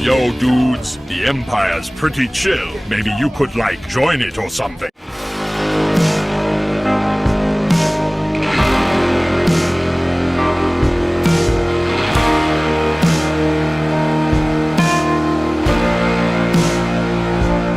Yo, dudes, the Empire's pretty chill. Maybe you could, like, join it or something.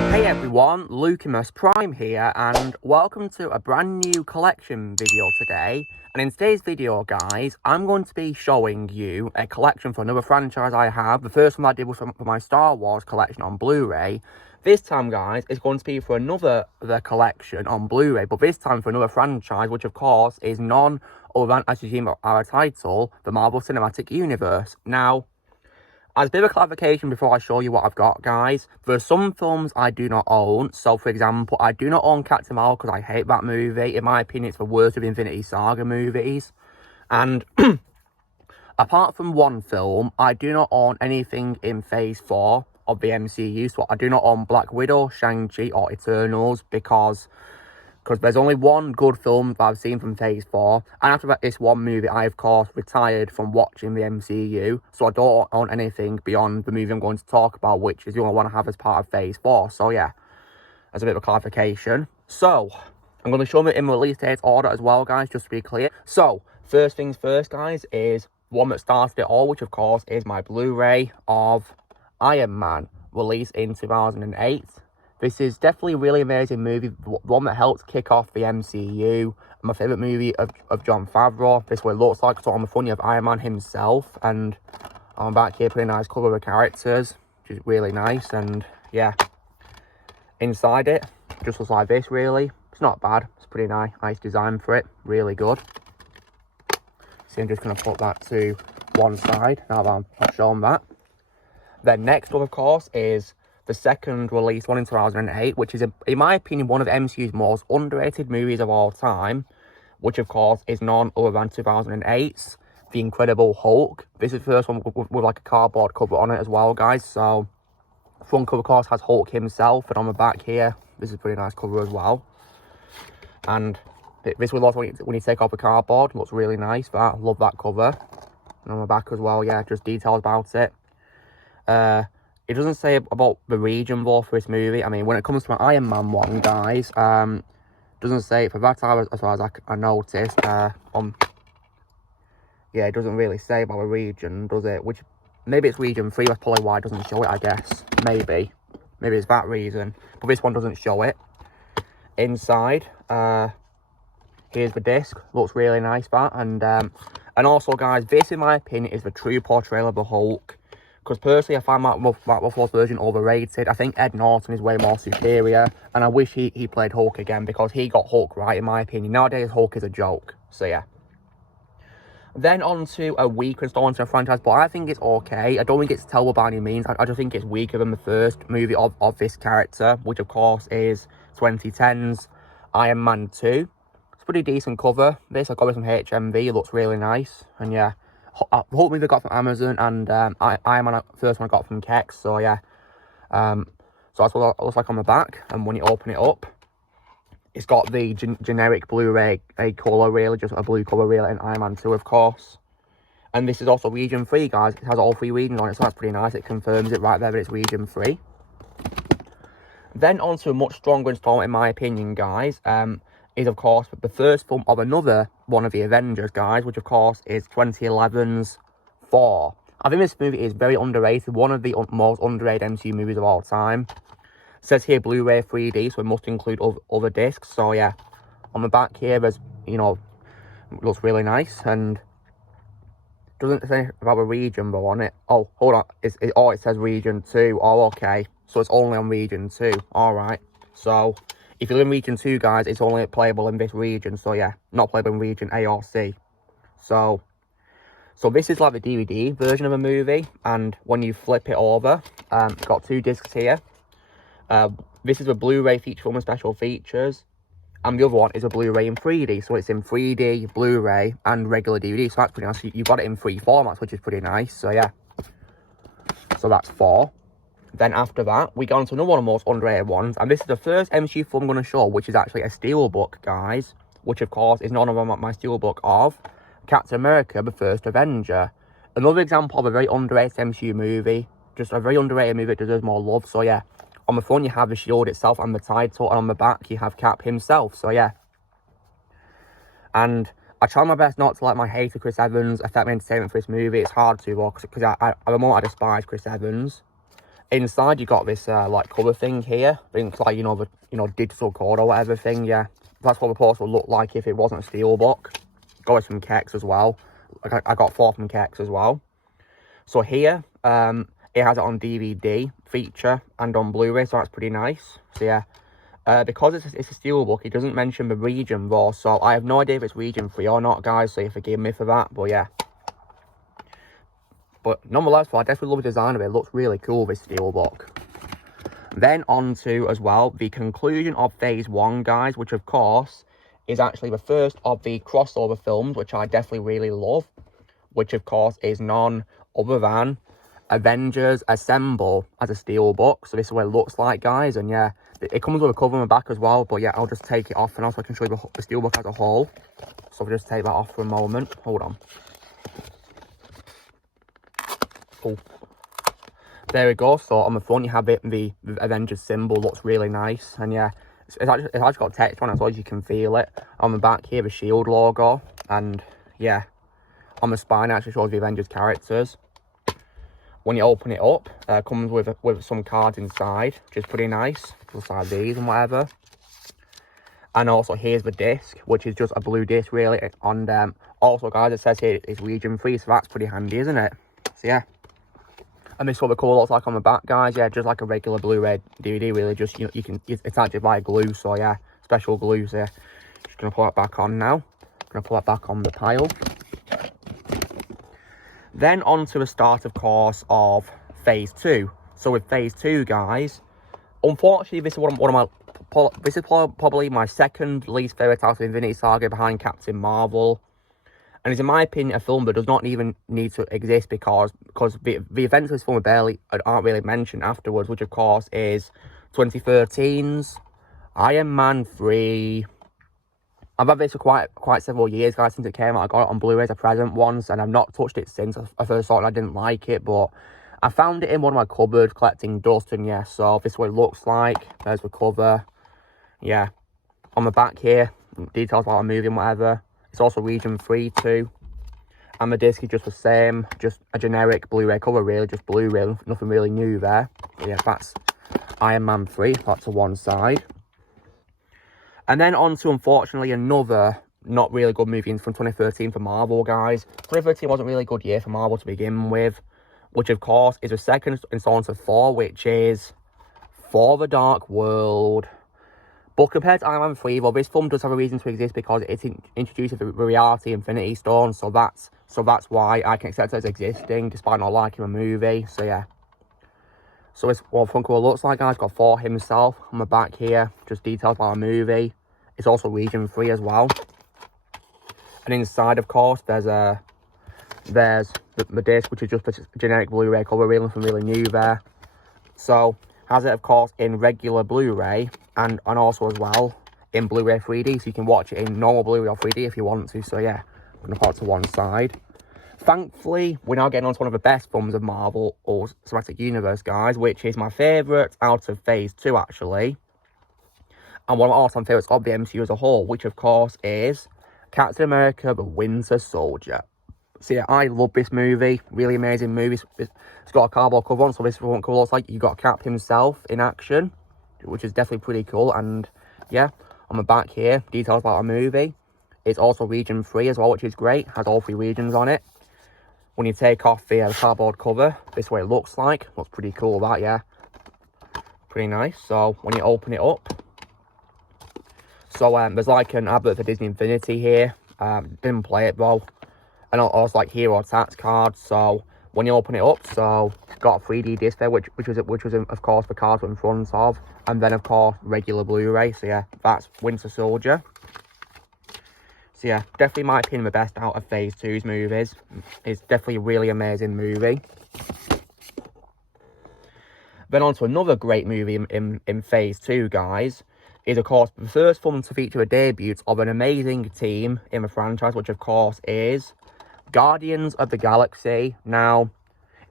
Hey everyone, Lucimus Prime here, and welcome to a brand new collection video today. And in today's video, guys, I'm going to be showing you a collection for another franchise I have. The first one I did was for my Star Wars collection on Blu-ray. This time, guys, it's going to be for another collection on Blu-ray, but this time for another franchise, which of course is none other than, as you see in our title, the Marvel Cinematic Universe. Now, as a bit of a clarification before I show you what I've got, guys, there are some films I do not own. So, for example, I do not own Captain Marvel because I hate that movie. In my opinion, it's the worst of Infinity Saga movies. And apart from one film, I do not own anything in Phase 4 of the MCU. So I do not own Black Widow, Shang-Chi, or Eternals because there's only one good film that I've seen from Phase 4. And after this one movie, I, of course, retired from watching the MCU. So I don't own anything beyond the movie I'm going to talk about, which is the only one I have as part of Phase 4. So, yeah, that's a bit of a clarification. So, I'm going to show them in release date order as well, guys, just to be clear. So, first things first, guys, is one that started it all, which, of course, is my Blu-ray of Iron Man, released in 2008. This is definitely a really amazing movie, one that helped kick off the MCU. My favourite movie of Jon Favreau. This one looks like sort of the funny of Iron Man himself. And I'm back here, pretty nice cover of characters, which is really nice. And yeah, inside it, just looks like this really. It's not bad, it's pretty nice design for it, really good. So I'm just going to put that to one side, now that I'm not showing that. Then next one, of course, is the second released one in 2008, which is, in my opinion, one of MCU's most underrated movies of all time, which, of course, is none other than 2008's The Incredible Hulk. This is the first one with like, a cardboard cover on it as well, guys. So, the front cover, of course, has Hulk himself, and on the back here, this is a pretty nice cover as well. And this will also, when you take off the cardboard, looks really nice. That, love that cover. And on the back as well, yeah, just details about it. It doesn't say about the region though for this movie. I mean, when it comes to my Iron Man one, guys, doesn't say it for that as far as I noticed. Yeah, it doesn't really say about the region, does it? Which, maybe it's region 3, that's probably why it doesn't show it, I guess. Maybe it's that reason. But this one doesn't show it. Inside, here's the disc. Looks really nice, that. And also, guys, this, in my opinion, is the true portrayal of the Hulk. Because personally, I find Mark Ruffalo's version overrated. I think Ed Norton is way more superior. And I wish he played Hulk again, because he got Hulk right, in my opinion. Nowadays, Hulk is a joke. So, yeah. Then on to a weaker installment in a franchise, but I think it's okay. I don't think it's terrible by any means. I just think it's weaker than the first movie of this character, which, of course, is 2010's Iron Man 2. It's a pretty decent cover. This, I got it from HMV. It looks really nice. And, yeah. Hulk movie I got from Amazon, and Iron Man first one I got from Kex, so yeah. So that's what it looks like on the back, and when you open it up, it's got the generic Blu-ray colour really, just a blue colour really, and Iron Man 2 of course. And this is also region 3, guys. It has all 3 regions on it, so that's pretty nice. It confirms it right there that it's region 3. Then on to a much stronger installment in my opinion, guys. Is, of course, the first film of another one of the Avengers, guys, which, of course, is 2011's Thor. I think this movie is very underrated, one of the most underrated MCU movies of all time. It says here Blu-ray 3D, so it must include other discs. So, yeah, on the back here, there's, you know, looks really nice, and doesn't say about the region, though, on it. Oh, hold on, it says region 2. Oh, okay, so it's only on region 2, all right. So, if you live in region 2, guys, it's only playable in this region. So, yeah, not playable in region A or C. So this is like the DVD version of a movie. And when you flip it over, it's got 2 discs here. This is a Blu-ray feature film and special features. And the other one is a Blu-ray in 3D. So it's in 3D, Blu-ray, and regular DVD. So that's pretty nice. You've got it in 3 formats, which is pretty nice. So, yeah. So that's 4. Then after that, we go on to another one of the most underrated ones. And this is the first MCU film I'm going to show, which is actually a steelbook, guys. Which, of course, is none of my steelbook of Captain America, the First Avenger. Another example of a very underrated MCU movie. just a very underrated movie that deserves more love. So yeah, on the front you have the shield itself and the title, and on the back you have Cap himself. So yeah, and I try my best not to let my hate of Chris Evans affect my entertainment for this movie. It's hard to, because at the moment I despise Chris Evans. Inside you got this like cover thing here. It's like, you know, the digital code or whatever thing. Yeah, that's what the poster would look like if it wasn't a steelbook. Got it from Kex as well. I got 4 from Kex as well. So here, it has it on DVD feature and on Blu-ray, so that's pretty nice. So yeah, because it's a steelbook, it doesn't mention the region though, so I have no idea if it's region 3 or not, guys, so you forgive me for that, but yeah. But nonetheless, I definitely love the design of it. It looks really cool, this steelbook. Then on to, as well, the conclusion of Phase 1, guys, which of course is actually the first of the crossover films, which I definitely really love, which of course is none other than Avengers Assemble as a steelbook. So this is what it looks like, guys, and yeah, it comes with a cover on the back as well, but yeah, I'll just take it off and also I can show you the steelbook as a whole. So I'll just take that off for a moment. Hold on. Oh, there we go. So on the front you have it, the Avengers symbol looks really nice, and yeah, it's actually got text on it as well, as you can feel it. On the back here, the shield logo, and yeah, on the spine it actually shows the Avengers characters. When you open it up, it comes with some cards inside, which is pretty nice, just like these and whatever. And also here's the disc, which is just a blue disc really. And also, guys, it says here it's region 3, so that's pretty handy, isn't it? So yeah. And this is what the colour looks like on the back, guys. Yeah, just like a regular Blu-ray DVD, really. Just, you know, it's actually by glue, so yeah, special glue. So yeah, just gonna pull that back on now. Gonna pull that back on the pile. Then on to the start, of course, of Phase 2. So with Phase 2, guys, unfortunately, this is this is probably my second least favourite out of Infinity Saga, behind Captain Marvel. And it's, in my opinion, a film that does not even need to exist because the events of this film aren't really mentioned afterwards, which of course is 2013's Iron Man 3. I've had this for quite several years, guys, since it came out. I got it on Blu-ray as a present once, and I've not touched it since. I first saw it and I didn't like it, but I found it in one of my cupboards collecting dust, and yeah, so this is what it looks like. There's the cover. Yeah. On the back here, details about the movie and whatever. It's also region 3 too. And the disc is just the same, just a generic Blu-ray cover really, just Blu-ray, nothing really new there. But yeah, that's Iron Man 3, that's to one side. And then on to, unfortunately, another not really good movie from 2013 for Marvel, guys. 2013 wasn't really a good year for Marvel to begin with, which of course is the second installment of Thor, which is For the Dark World. But compared to Iron Man 3, well, this film does have a reason to exist because it introduces the reality Infinity Stone, so that's why I can accept it as existing, despite not liking the movie, so yeah. So it's what Funko looks like, guys. Got Thor himself on the back here, just details about the movie. It's also region 3 as well. And inside, of course, there's the disc, which is just a generic Blu-ray cover, really nothing really new there. So has it, of course, in regular Blu-ray and also as well in Blu-ray 3D, so you can watch it in normal Blu-ray or 3D if you want to. So yeah, I'm gonna put it to one side. Thankfully, we're now getting on to one of the best films of Marvel or Cinematic Universe, guys, which is my favourite out of Phase 2, actually, and one of my all-time favourites of the MCU as a whole, which of course is Captain America: The Winter Soldier. So yeah, I love this movie. Really amazing movie. It's got a cardboard cover on, so this front cover looks like you got Cap himself in action, which is definitely pretty cool. And yeah, on the back here, details about the movie. It's also region 3 as well, which is great. Has all 3 regions on it. When you take off the cardboard cover, this is what it looks like. Looks pretty cool, that, yeah. Pretty nice. So when you open it up, so there's like an advert for Disney Infinity here. Didn't play it though. And also like hero tax cards. So when you open it up, so got a 3D disc there, which was of course the cards were in front of, and then of course regular Blu-ray. So yeah, that's Winter Soldier. So yeah, definitely my opinion the best out of Phase 2's movies. It's definitely a really amazing movie. Then on to another great movie in Phase 2, guys, is of course the first film to feature a debut of an amazing team in the franchise, which of course is Guardians of the Galaxy. Now,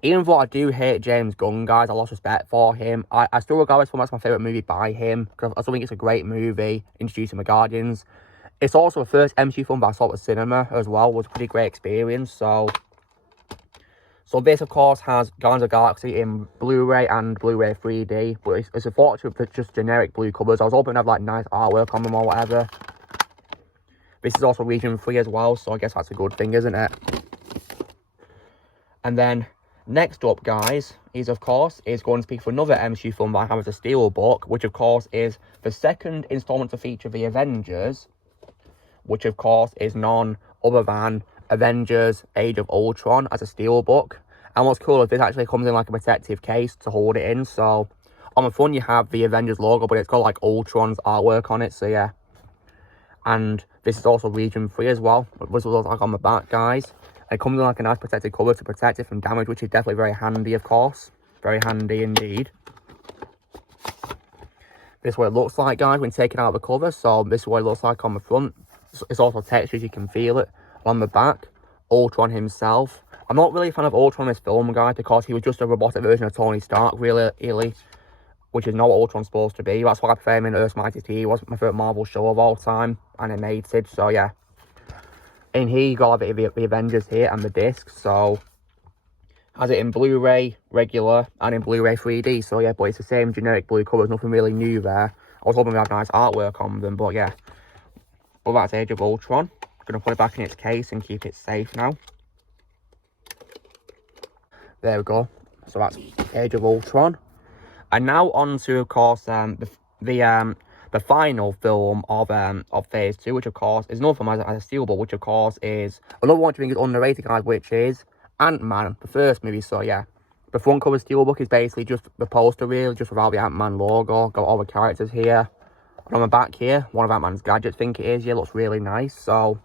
Even though I do hate James Gunn, guys, I lost respect for him. I still regard this one as my favourite movie by him, because I still think it's a great movie, introducing the Guardians. It's also the first MCU film that I saw at the cinema as well. It was a pretty great experience, so this, of course, has Guardians of the Galaxy in Blu-ray and Blu-ray 3D, but it's unfortunate for just generic blue covers. I was hoping to have, like, nice artwork on them or whatever. This is also region 3 as well, so I guess that's a good thing, isn't it? And then, next up, guys, is going to be for another MCU film that I have as a steelbook, which, of course, is the second installment to feature the Avengers, which, of course, is none other than Avengers Age of Ultron as a steelbook. And what's cool is this actually comes in like a protective case to hold it in. So on the front you have the Avengers logo, but it's got like Ultron's artwork on it. So yeah. And this is also region 3 as well. This will look like on the back, guys. And it comes in like a nice protective cover to protect it from damage, which is definitely very handy, of course. Very handy indeed. This is what it looks like, guys, when taken out of the cover. So this is what it looks like on the front. It's also textured, you can feel it. On the back, Ultron himself. I'm not really a fan of Ultron in this film, guys, because he was just a robotic version of Tony Stark, really, which is not what Ultron's supposed to be. That's why I prefer him in Earth's Mightiest He was my favourite Marvel show of all time, animated, so yeah. In here, you got a bit of the Avengers here and the disc, so has it in Blu-ray, regular, and in Blu-ray 3D, so yeah, but it's the same generic blue colours, nothing really new there. I was hoping we had nice artwork on them, but yeah. But that's Age of Ultron. I'm going to put it back in its case and keep it safe now. There we go. So that's Age of Ultron. And now on to, of course, the final film of Phase 2, which, of course, is another film as a steelbook, which, of course, is another one which I think is underrated, guys, which is Ant-Man, the first movie. So, yeah. The front cover steelbook is basically just the poster, really, just without the Ant-Man logo. Got all the characters here. And on the back here, one of Ant-Man's gadgets, I think it is. Yeah, looks really nice. So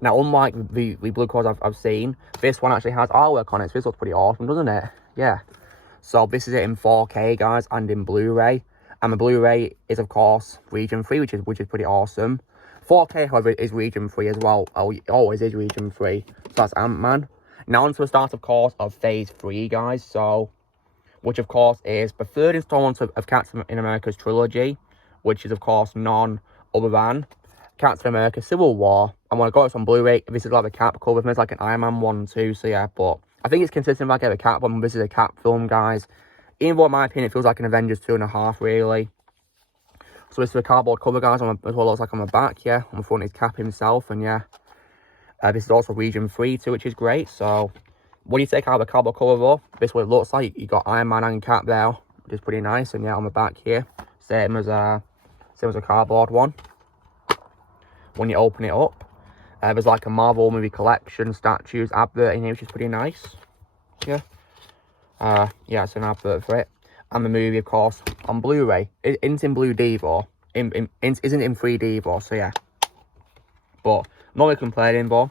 now, unlike the blue covers I've seen, this one actually has artwork on it. So this looks pretty awesome, doesn't it? Yeah. So this is it in 4K, guys, and in Blu-ray. And the Blu-ray is, of course, region 3, which is pretty awesome. 4K, however, is region 3 as well. Oh, it always is region 3. So that's Ant-Man. Now on to the start, of course, of Phase 3, guys. So, which, of course, is the third installment of Captain America's trilogy, which is, of course, none other than Captain America Civil War. And when I got this on Blu-ray, this is like the Cap cover. It's like an Iron Man 1 too, so yeah. But I think it's consistent if I get a Cap one. This is a Cap film, guys. Even though, in my opinion, it feels like an Avengers 2.5, really. So this is a cardboard cover, guys, as well. It looks like on the back, yeah. On the front is Cap himself, and yeah. This is also region 3 too, which is great. So when you take out the cardboard cover, though, this is what it looks like. You got Iron Man and Cap there, which is pretty nice. And yeah, on the back here, same as a cardboard one. When you open it up, there's like a Marvel movie collection, statues, advert in here, which is pretty nice. Yeah. Yeah, it's an advert for it. And the movie, of course, on Blu-ray. It isn't in Blue D, though. Isn't in 3D, though, so yeah. But, not really complaining, though.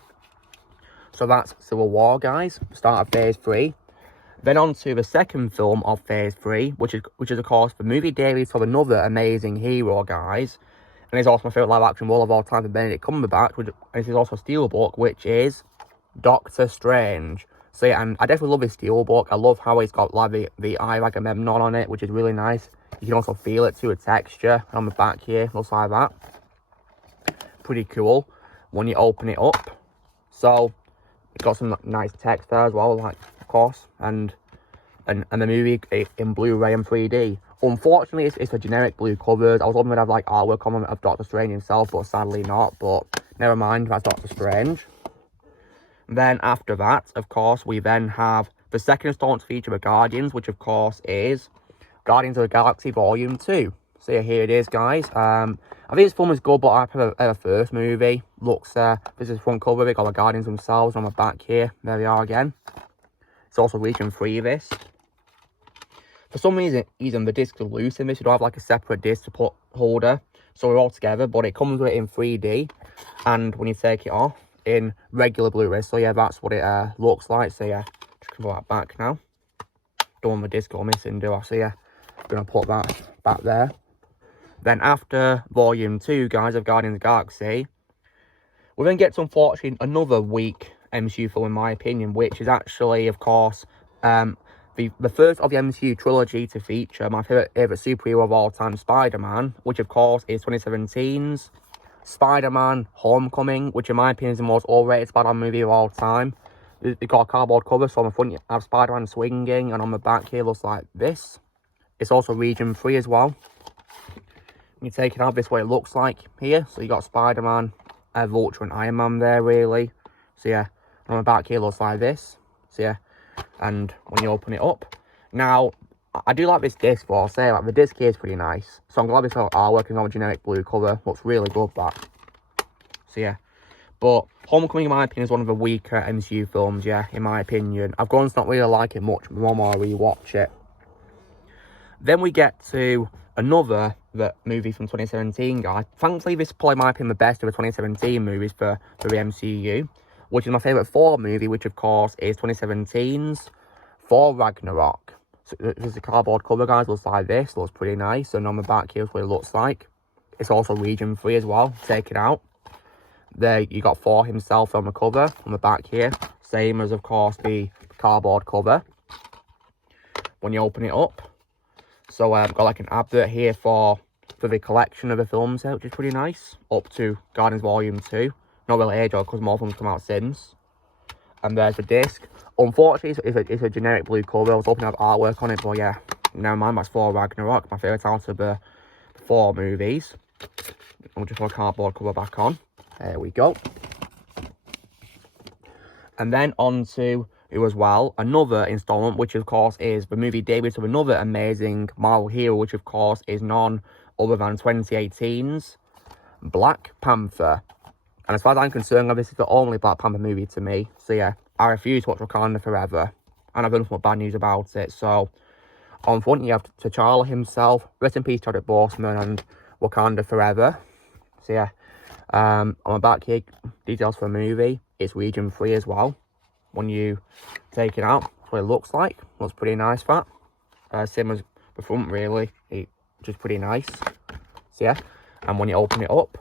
So that's Civil War, guys. Start of Phase 3. Then on to the second film of Phase 3, which is of course, the movie dailies of another amazing hero, guys. And it's also my favourite live-action role of all time for Benedict Cumberbatch, and this is also a steelbook, which is Doctor Strange. So yeah, and I definitely love this steelbook. I love how it's got like the eye like a memnon on it, which is really nice. You can also feel it through a texture. And on the back here, looks like that. Pretty cool when you open it up. So it's got some nice text there as well, like, of course, and the movie in Blu-ray and 3D. Unfortunately, it's for generic blue covers. I was hoping to have like artwork on them of Doctor Strange himself, but sadly not. But never mind, that's Doctor Strange. Then after that, of course, we then have the second installment to feature the Guardians, which of course is Guardians of the Galaxy Volume 2. So yeah, here it is, guys. I think this film is good, but I prefer the first movie. Looks, this is the front cover. We got the Guardians themselves on the back here. There they are again. It's also region 3, this. For some reason, the discs are loose in this. You don't have like a separate disc to put holder. So we're all together, but it comes with it in 3D. And when you take it off, in regular Blu-ray. So yeah, that's what it looks like. So yeah, just gonna put that back now. Don't want the disc go missing, do I? So yeah, I'm gonna put that back there. Then after Volume 2, guys, of Guardians of the Galaxy, we then get to, unfortunately, another weak MCU film in my opinion, which is actually, of course, the first of the MCU trilogy to feature my favourite superhero of all time, Spider-Man, which of course is 2017's Spider-Man Homecoming, which in my opinion is the most overrated Spider-Man movie of all time. They got a cardboard cover, so on the front you have Spider-Man swinging, and on the back here looks like this. It's also region free as well. When you take it out, this way it looks like here. So you got Spider-Man, Vulture and Iron Man there, really. So yeah, on the back here looks like this. So yeah, and when you open it up. Now, I do like this disc, but I'll say, like, the disc here is pretty nice. So I'm glad this artwork is on a generic blue cover. Looks really good, that. So yeah. But Homecoming, in my opinion, is one of the weaker MCU films, yeah, in my opinion. I've grown to not really like it much, the more I rewatch it. Then we get to another movie from 2017, guys. Thankfully, this is probably, in my opinion, the best of the 2017 movies for the MCU, which is my favourite Thor movie, which, of course, is 2017's Thor Ragnarok. So there's a cardboard cover, guys, looks like this. Looks pretty nice, and on the back here's what it looks like. It's also region free as well. Take it out. There you got Thor himself on the cover, on the back here. Same as, of course, the cardboard cover. When you open it up. So I've got like an advert here for the collection of the films here, which is pretty nice. Up to Guardians Volume 2. Not really age old because more films come out since. And there's the disc. Unfortunately, it's a generic blue cover. I was hoping to have artwork on it, but yeah. Never mind, that's Thor Ragnarok, my favourite out of the 4 movies. I'll just put a cardboard cover back on. There we go. And then on to, as well, another installment, which of course is the movie debut of another amazing Marvel hero, which of course is none other than 2018's Black Panther. And as far as I'm concerned, this is the only Black Panther movie to me. So yeah, I refuse to watch Wakanda Forever. And I've heard some bad news about it. So on front you have T'Challa himself, rest in peace Chadwick Boseman, and Wakanda Forever. So yeah. On the back here, details for the movie. It's region free as well. When you take it out, that's what it looks like. Looks pretty nice, that. Same as the front, really. Which is pretty nice. So yeah, and when you open it up,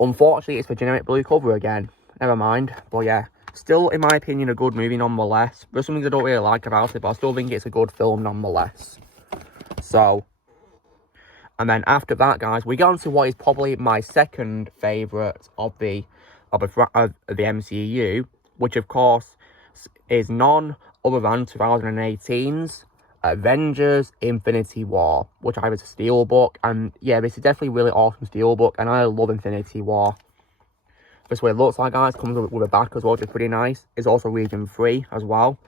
unfortunately, it's the generic blue cover again. Never mind. But yeah, still, in my opinion, a good movie nonetheless. There's some things I don't really like about it, but I still think it's a good film nonetheless. So, and then after that, guys, we go on to what is probably my second favourite of the MCU, which of course is none other than 2018's Avengers Infinity War, which I have as a steelbook. And yeah, this is definitely a really awesome steelbook, and I love Infinity War. This way it looks like, guys. Comes with a back as well, which is pretty nice. It's also region free as well.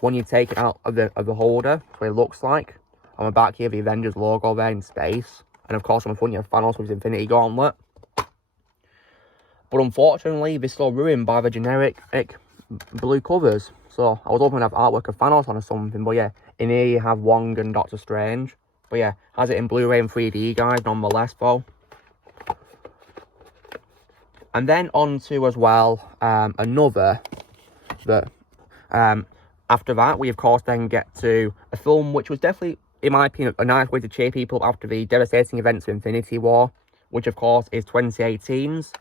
When you take it out of the holder, that's what it looks like. On the back here, the Avengers logo there in space. And of course, on the front, you have Thanos with his Infinity Gauntlet. But unfortunately, this is all ruined by the generic blue covers. So I was hoping to have artwork of Thanos on or something. But yeah, in here you have Wong and Doctor Strange. But yeah, has it in Blu-ray and 3D, guys, nonetheless, though. And then on to, as well, another that... after that, we of course then get to a film which was definitely, in my opinion, a nice way to cheer people up after the devastating events of Infinity War, which of course is 2018's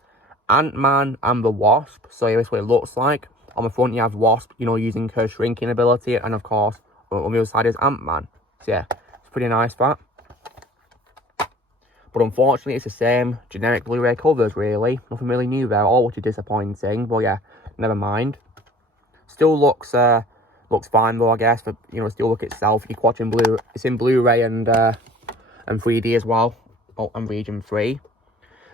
Ant-Man and the Wasp. So yeah, this is what it looks like. On the front you have Wasp, you know, using her shrinking ability, and of course on the other side is Ant-Man. So yeah, it's pretty nice, that. But unfortunately, it's the same generic Blu-ray covers, really. Nothing really new there, all which is disappointing. But yeah, never mind. Still looks fine though, I guess. But you know, still look itself. You can watch in it's in Blu-ray and 3D as well. Oh, and region free.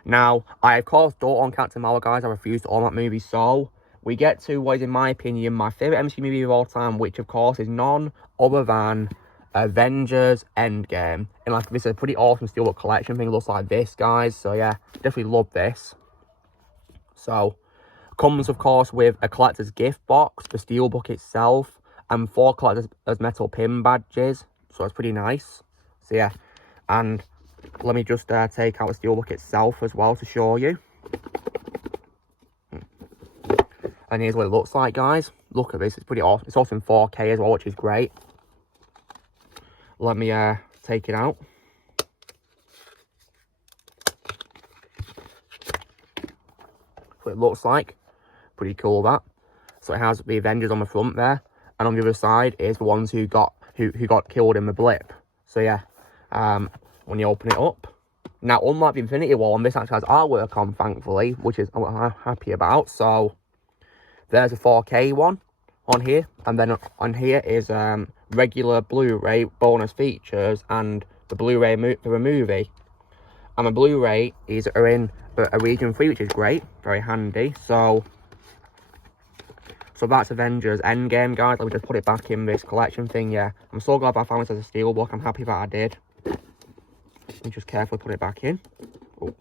Now, I of course don't own Captain Marvel, guys. I refuse to own that movie. So we get to what is, in my opinion, my favourite MCU movie of all time, which of course is none other than Avengers Endgame. And like, this is a pretty awesome steelbook collection thing. It looks like this, guys. So yeah, definitely love this. So comes of course with a collector's gift box, the steelbook itself, and 4 collector's as metal pin badges. So it's pretty nice. So yeah, and let me just take out the steelbook itself as well to show you. And here's what it looks like, guys. Look at this, it's pretty awesome. It's also in 4K as well, which is great. Let me take it out. That's what it looks like. Pretty cool, that. So it has the Avengers on the front there, and on the other side is the ones who got killed in the blip. So yeah, when you open it up, now unlike the Infinity War, this actually has artwork on, thankfully, which is I'm happy about. So there's a 4K one on here, and then on here is regular Blu-ray bonus features and the Blu-ray for a movie. And the Blu-ray are in a region 3, which is great, very handy. So that's Avengers Endgame, guys. Let me just put it back in this collection thing. Yeah, I'm so glad I found this as a steelbook. I'm happy that I did. Let me just carefully put it back in. Oh.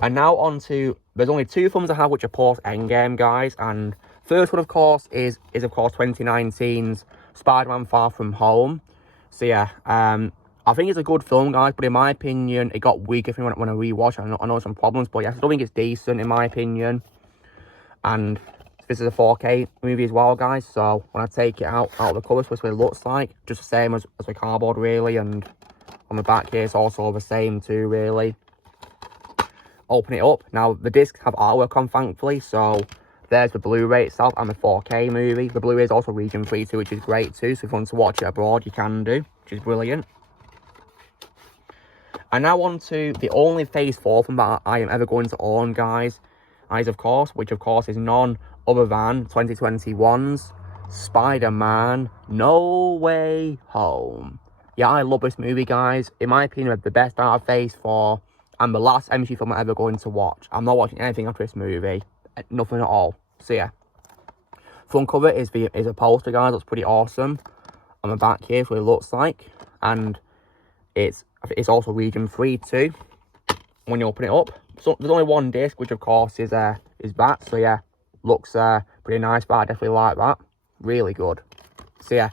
And now on to, there's only 2 films I have which are post-Endgame, guys. And first one, of course, is of course 2019's Spider-Man Far From Home. So yeah, I think it's a good film, guys, but in my opinion, it got weaker when I rewatched it. I know some problems, but yeah, I don't think it's decent in my opinion. And this is a 4K movie as well, guys. So when I take it out of the cover, so this is what it looks like. Just the same as the cardboard, really. And on the back here, it's also the same too, really. Open it up. Now, the discs have artwork on, thankfully. So there's the Blu-ray itself and the 4K movie. The Blu-ray is also region 3 too, which is great too. So if you want to watch it abroad, you can do, which is brilliant. And now on to the only Phase 4 film that I am ever going to own, guys. Which of course is none other than 2021's Spider-Man No Way Home. Yeah, I love this movie, guys. In my opinion, the best out of Phase 4 and the last MCU film I'm ever going to watch. I'm not watching anything after this movie. Nothing at all. So yeah. Front cover is a poster, guys. Looks pretty awesome. On the back here is what it looks like. And it's also region 3 too. When you open it up, so there's only 1 disc, which of course is that. So yeah, looks pretty nice, but I definitely like that. Really good. So yeah,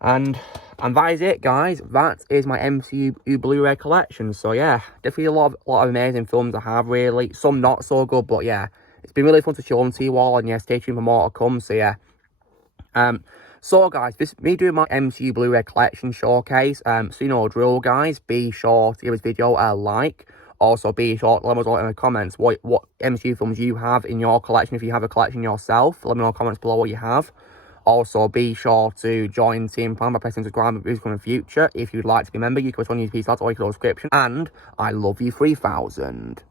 and that is it, guys. That is my MCU Blu-ray collection. So yeah, definitely a lot of amazing films I have, really. Some not so good, but yeah, it's been really fun to show them to you all, and yeah, stay tuned for more to come. So yeah, so guys, this me doing my MCU Blu-ray collection showcase. So you know the drill, guys. Be sure to give this video a like. Also, be sure to let me know in the comments what MCU films you have in your collection. If you have a collection yourself, let me know in the comments below what you have. Also, be sure to join Team Plan by pressing subscribe and views in the future. If you'd like to be a member, you can click on your piece or you can go description. And I love you 3000.